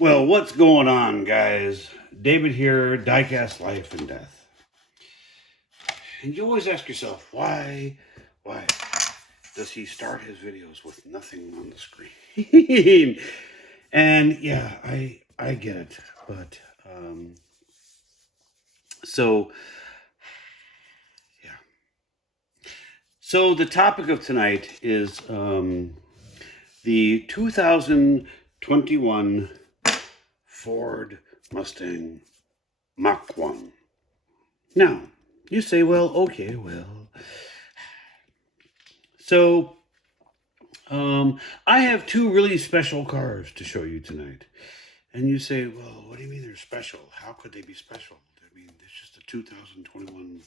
Well, what's going on, guys? David here, Diecast Life and Death. And you always ask yourself, why does he start his videos with nothing on the screen? And yeah, I get it, but so yeah. So the topic of tonight is the 2021 Ford Mustang Mach 1. Now, you say, well, okay, well. So, I have two really special cars to show you tonight. And you say, well, what do you mean they're special? How could they be special? I mean, it's just a 2021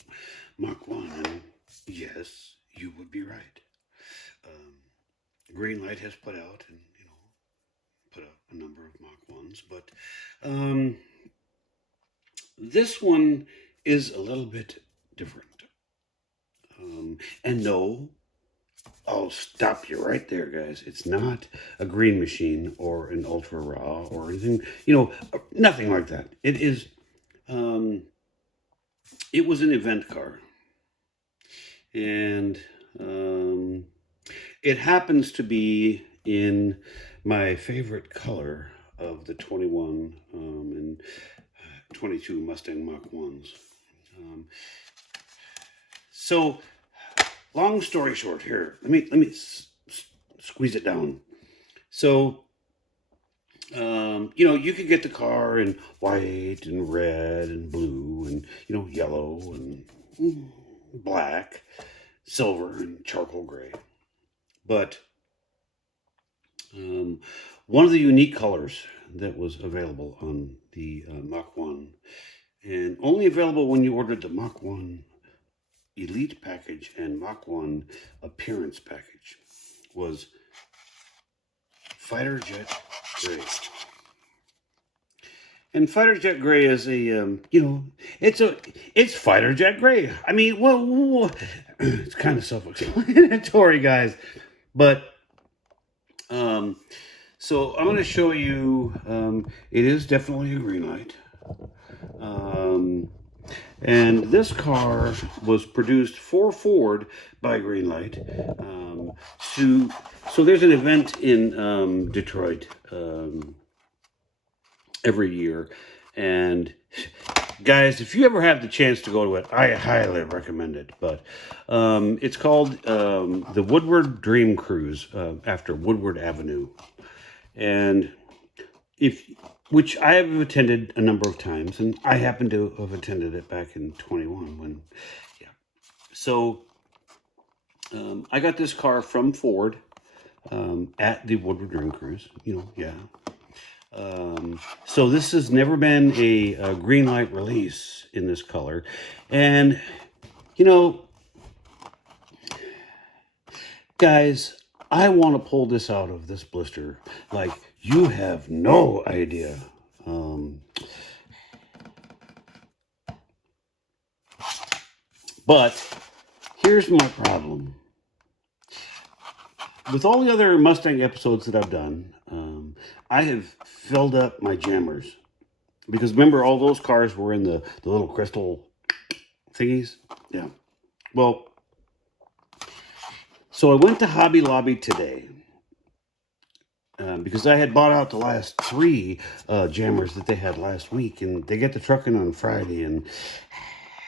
Mach 1. And yes, you would be right. Greenlight has put out and, put out a number of Mach 1s. But this one is a little bit different. And no, I'll stop you right there, guys. It's not a green machine or an ultra raw or anything, nothing like that. It is, it was an event car. And it happens to be in my favorite color of the 21 and 22 Mustang Mach 1s. So, long story short, here, let me squeeze it down. So, you could get the car in white and red and blue and, yellow and black, silver and charcoal gray. But one of the unique colors that was available on the Mach 1, and only available when you ordered the Mach 1 Elite package and Mach 1 appearance package, was Fighter Jet Gray. And Fighter Jet Gray is a, it's Fighter Jet Gray. I mean, well, it's kind of self-explanatory, guys. But, so I'm going to show you, it is definitely a green light. And this car was produced for Ford by Greenlight. So there's an event in Detroit every year. And guys, if you ever have the chance to go to it, I highly recommend it. But it's called the Woodward Dream Cruise after Woodward Avenue. And which I have attended a number of times, and I happen to have attended it back in 21 So I got this car from Ford at the Woodward Dream Cruise, so this has never been a green light release in this color. And, guys, I want to pull this out of this blister like you have no idea. But here's my problem. With all the other Mustang episodes that I've done, I have filled up my jammers. Because remember, all those cars were in the little crystal thingies? Yeah. Well, so I went to Hobby Lobby today. Because I had bought out the last 3 jammers that they had last week. And they get the truck in on Friday. And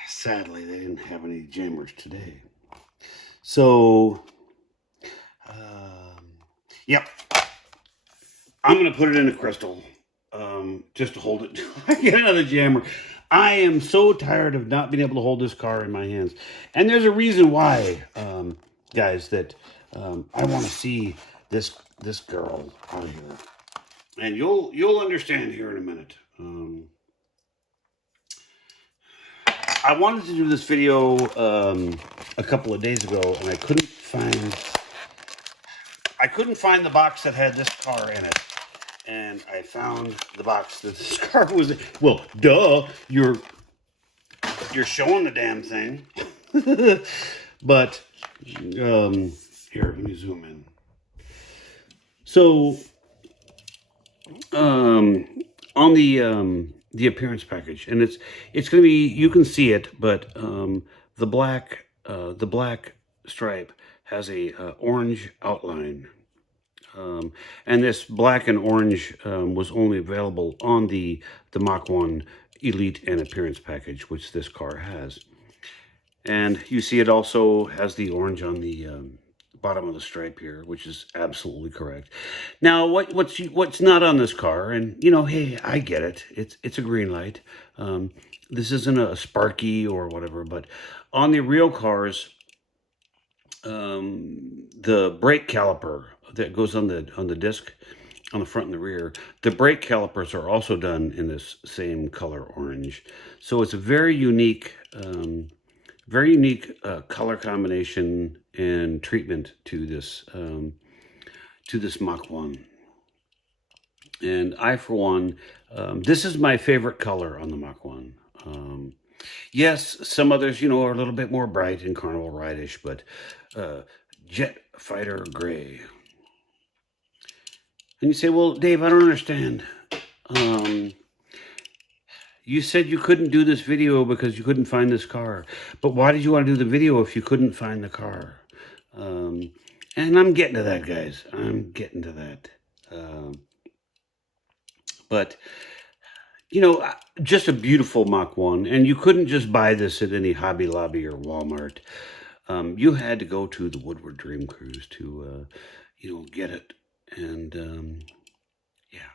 sadly, they didn't have any jammers today. So, yep. I'm going to put it in a crystal just to hold it until I get another jammer. I am so tired of not being able to hold this car in my hands. And there's a reason why, guys, that I want to see this girl out of here. And you'll understand here in a minute. I wanted to do this video a couple of days ago, and I couldn't find the box that had this car in it. And I found the box that this car was in. Well, duh, you're showing the damn thing. But here, let me zoom in. So um, on the appearance package, and it's going to be, you can see it, but the black stripe has a orange outline. And this black and orange was only available on the Mach 1 Elite and Appearance package, which this car has. And you see it also has the orange on the bottom of the stripe here, which is absolutely correct. Now, what's not on this car, and you know, hey, I get it. It's a green light. This isn't a Sparky or whatever, but on the real cars, the brake caliper that goes on the disc on the front and the rear, the brake calipers are also done in this same color orange. So it's a very unique color combination and treatment to this Mach 1. And I, for one, this is my favorite color on the Mach 1. Yes, some others, you know, are a little bit more bright and Carnival Ride-ish, but Jet Fighter Gray. And you say, well, Dave, I don't understand. You said you couldn't do this video because you couldn't find this car. But why did you want to do the video if you couldn't find the car? And I'm getting to that, guys. I'm getting to that. But, you know, just a beautiful Mach 1. And you couldn't just buy this at any Hobby Lobby or Walmart. You had to go to the Woodward Dream Cruise to, you know, get it. And, yeah.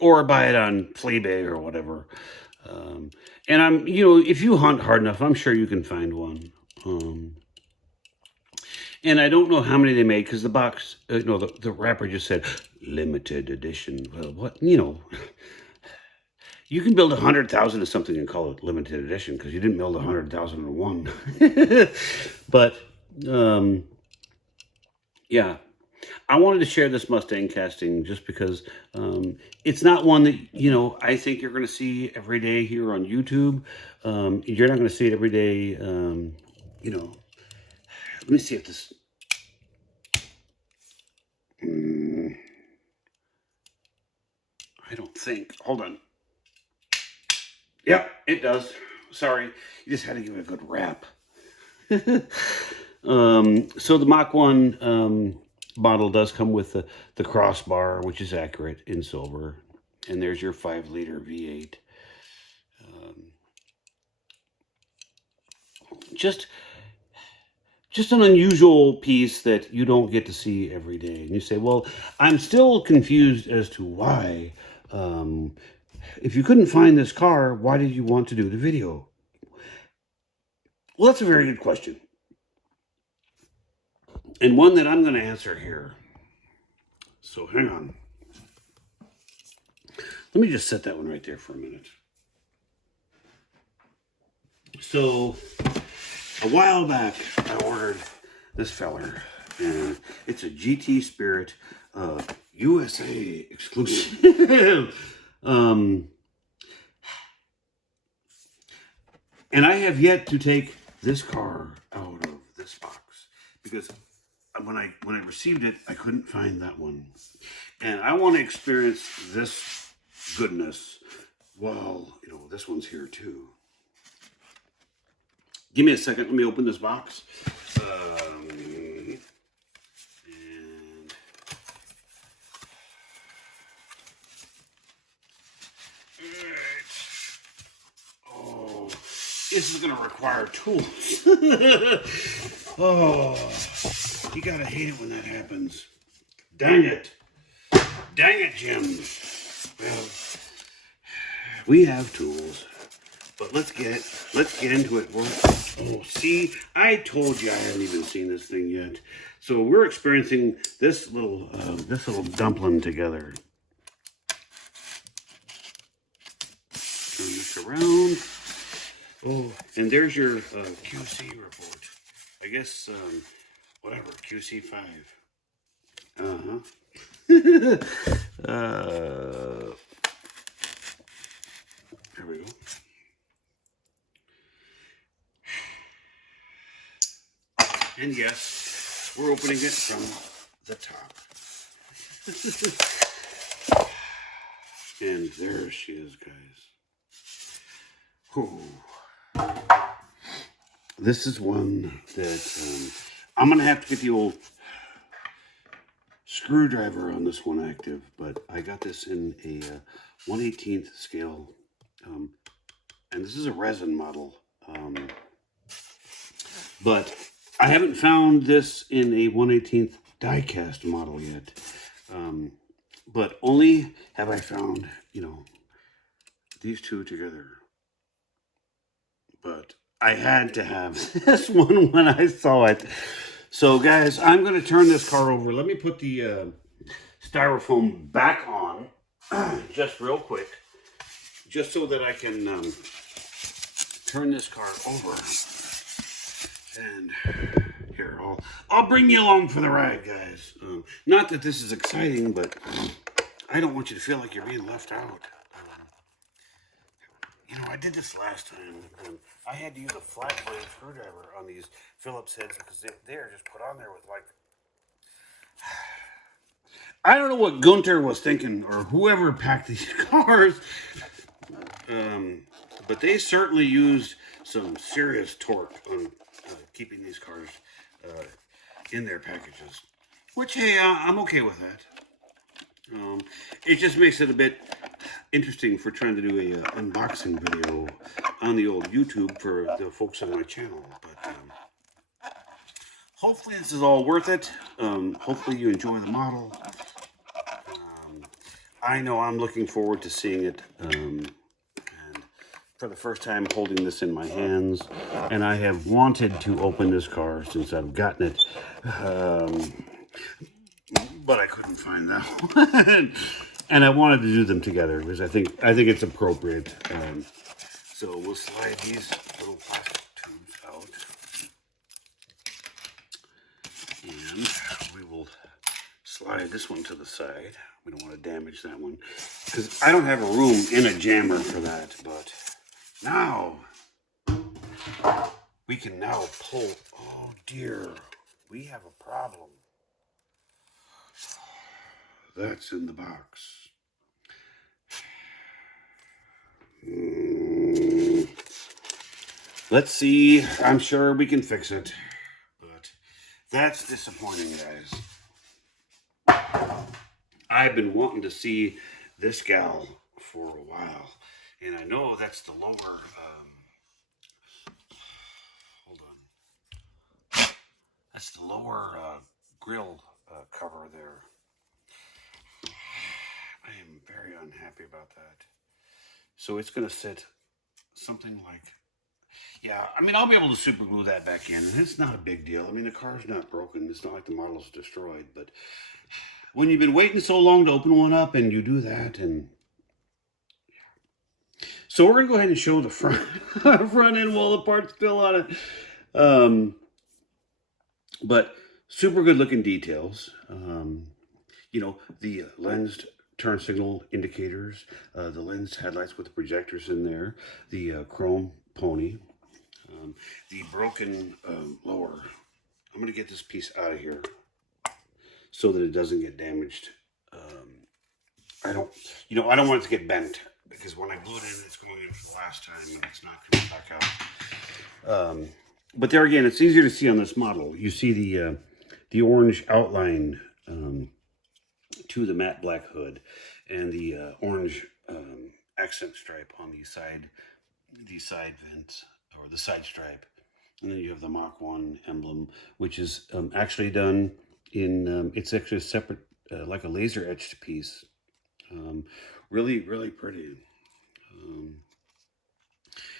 Or buy it on Fleabay or whatever. And I'm, you know, if you hunt hard enough, I'm sure you can find one. And I don't know how many they made because the box, no, the wrapper just said limited edition. Well, what, you know, you can build 100,000 of something and call it limited edition because you didn't build 100,001. But, yeah. I wanted to share this Mustang casting just because it's not one that, you know, I think you're going to see every day here on YouTube. You're not going to see it every day, you know. Let me see if this... I don't think. Hold on. Yep, it does. Sorry. You just had to give it a good wrap. So the Mach 1... model does come with the crossbar, which is accurate in silver. And there's your 5-liter V8. Just an unusual piece that you don't get to see every day. And you say, well, I'm still confused as to why. If you couldn't find this car, why did you want to do the video? Well, that's a very good question. And one that I'm going to answer here. So hang on. Let me just set that one right there for a minute. So a while back, I ordered this feller. And it's a GT Spirit USA exclusive. And I have yet to take this car out of this box because when I received it, I couldn't find that one. And I want to experience this goodness while, you know, this one's here too. Give me a second. Let me open this box. And oh, this is going to require tools. Oh, you gotta hate it when that happens. Dang it. Dang it, Jim. Well, we have tools, but let's get into it. Oh, see, I told you I haven't even seen this thing yet. So we're experiencing this little dumpling together. Turn this around. Oh, and there's your QC report. I guess, whatever, QC5. There we go. And yes, we're opening it from the top. And there she is, guys. Whew. This is one that I'm going to have to get the old screwdriver on this one active, but I got this in a 1/18th scale, and this is a resin model, but I haven't found this in a 1/18th die-cast model yet, but only have I found, you know, these two together. But I had to have this one when I saw it. So guys, I'm going to turn this car over. Let me put the styrofoam back on just real quick, just so that I can turn this car over. And here, I'll bring you along for the ride, guys. Not that this is exciting, but I don't want you to feel like you're being left out. You know, I did this last time, and I had to use a flat blade screwdriver on these Phillips heads because they're just put on there with like... I don't know what Gunter was thinking, or whoever packed these cars, but they certainly used some serious torque on keeping these cars in their packages. Which, hey, I'm okay with that. It just makes it a bit interesting for trying to do a unboxing video on the old YouTube for the folks on my channel. But hopefully this is all worth it. Hopefully you enjoy the model. I know I'm looking forward to seeing it. And for the first time holding this in my hands. And I have wanted to open this car since I've gotten it. But I couldn't find that one. And I wanted to do them together because I think it's appropriate. So we'll slide these little plastic tubes out. And we will slide this one to the side. We don't want to damage that one because I don't have a room in a jammer for that. But now we can now pull. Oh dear, we have a problem. That's in the box. Let's see. I'm sure we can fix it. But that's disappointing, guys. I've been wanting to see this gal for a while. And I know that's the lower... hold on. That's the lower grill cover there. I am very unhappy about that. So it's going to sit something like... Yeah, I mean, I'll be able to super glue that back in, and it's not a big deal. I mean, the car's not broken. It's not like the model's destroyed, but when you've been waiting so long to open one up and you do that, and... So we're going to go ahead and show the front, front end wall, the part's still on it. But super good looking details. You know, the lensed turn signal indicators, the lens headlights with the projectors in there, the chrome pony, the broken lower. I'm going to get this piece out of here so that it doesn't get damaged. I don't want it to get bent because when I glue it in, it's going in for the last time and it's not coming back out. But there again, it's easier to see on this model. You see the orange outline to the matte black hood and the orange accent stripe on the side vents, or the side stripe. And then you have the Mach 1 emblem, which is actually done in, it's actually a separate, like a laser etched piece. Really, really pretty.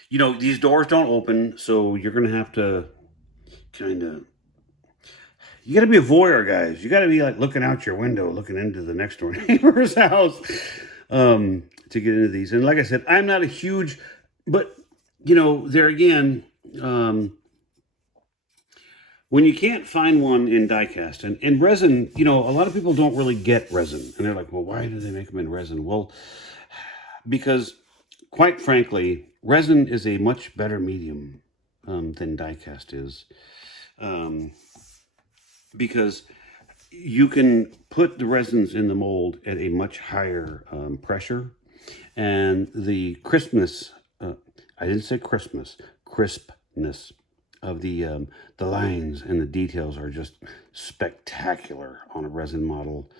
You know, these doors don't open, so you're going to have to kind of... You got to be a voyeur, guys. You got to be like looking out your window, looking into the next door neighbor's house to get into these. And like I said, I'm not a huge, but you know, there again, when you can't find one in diecast and resin, you know, a lot of people don't really get resin, and they're like, well, why do they make them in resin? Well, because quite frankly, resin is a much better medium than diecast is. Because you can put the resins in the mold at a much higher pressure, and the crispness, I didn't say Christmas, crispness of the lines and the details are just spectacular on a resin model.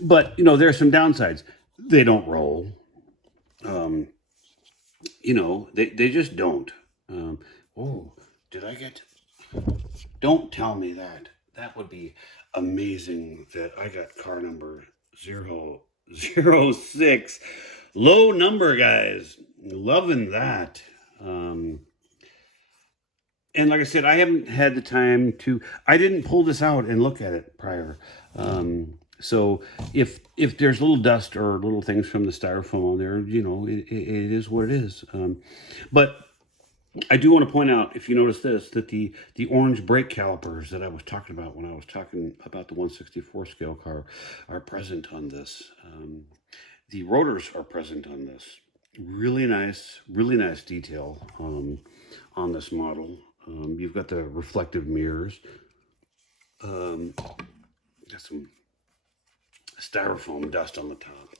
But, you know, there are some downsides. They don't roll. You know, they just don't. Oh, did I get... Don't tell me that. That would be amazing that I got car number 006. Low number, guys. Loving that. And like I said, I haven't had the time to... I didn't pull this out and look at it prior. So if there's little dust or little things from the styrofoam on there, you know, it is what it is. But I do want to point out, if you notice this, that the orange brake calipers that I was talking about when I was talking about the 164 scale car are present on this. The rotors are present on this. Really nice detail on this model. You've got the reflective mirrors. Got some styrofoam dust on the top.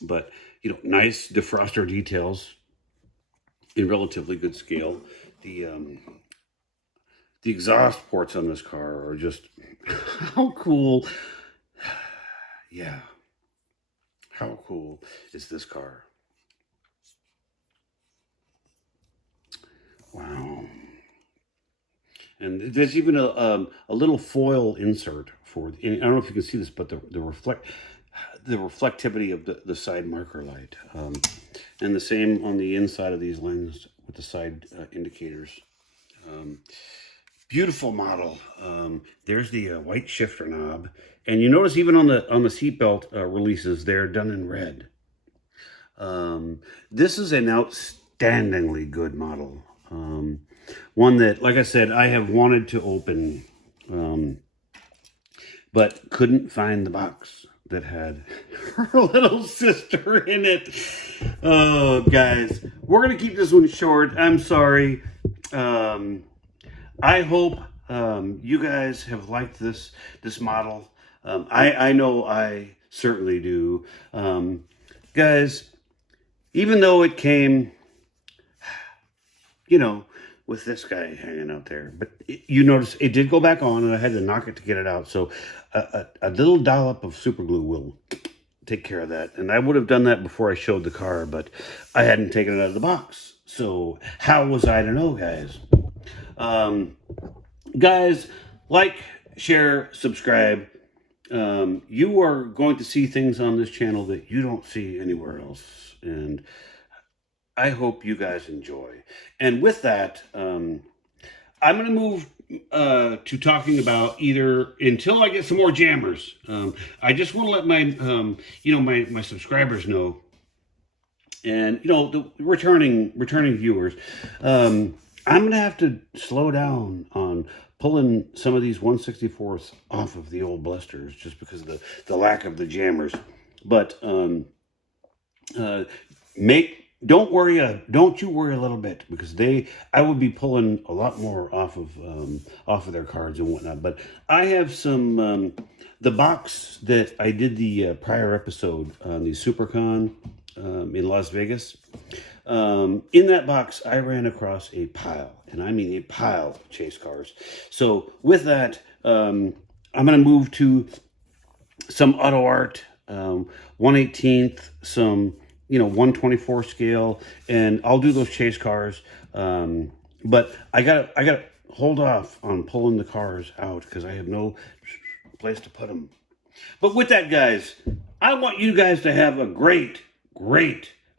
But, you know, nice defroster details in relatively good scale. The exhaust ports on this car are just how cool. Yeah. How cool is this car? Wow. And there's even a little foil insert for, I don't know if you can see this, but the reflectivity of the side marker light. And the same on the inside of these lenses with the side indicators. Beautiful model. There's the white shifter knob, and you notice even on the seatbelt releases, they're done in red. This is an outstandingly good model. One that, like I said, I have wanted to open, but couldn't find the box that had her little sister in it. Oh, guys, we're gonna keep this one short. I'm sorry. I hope you guys have liked this model. I know I certainly do. Guys, even though it came, you know, with this guy hanging out there, but you notice it did go back on, and I had to knock it to get it out. So a little dollop of super glue will take care of that. And I would have done that before I showed the car, but I hadn't taken it out of the box. So how was I to know, guys? Guys, like, share, subscribe. You are going to see things on this channel that you don't see anywhere else. And I hope you guys enjoy. And with that, I'm going to move to talking about either until I get some more jammers. I just want to let my my subscribers know, and the returning viewers. I'm going to have to slow down on pulling some of these 164s off of the old blisters just because of the lack of the jammers. But don't you worry a little bit, because I would be pulling a lot more off of their cards and whatnot. But I have some the box that I did the prior episode on the SuperCon in Las Vegas. In that box, I ran across a pile, and I mean a pile of chase cars. So with that, I'm going to move to some auto art, 1/18th, some 124 scale, and I'll do those chase cars. But I gotta hold off on pulling the cars out because I have no place to put them. But with that, guys, I want you guys to have a great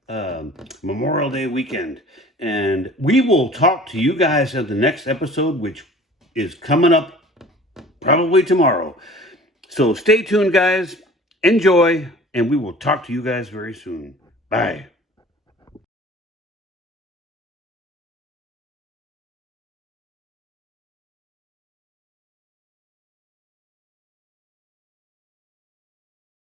Memorial Day weekend, and we will talk to you guys at the next episode, which is coming up probably tomorrow. So stay tuned, guys. Enjoy, and we will talk to you guys very soon. Bye.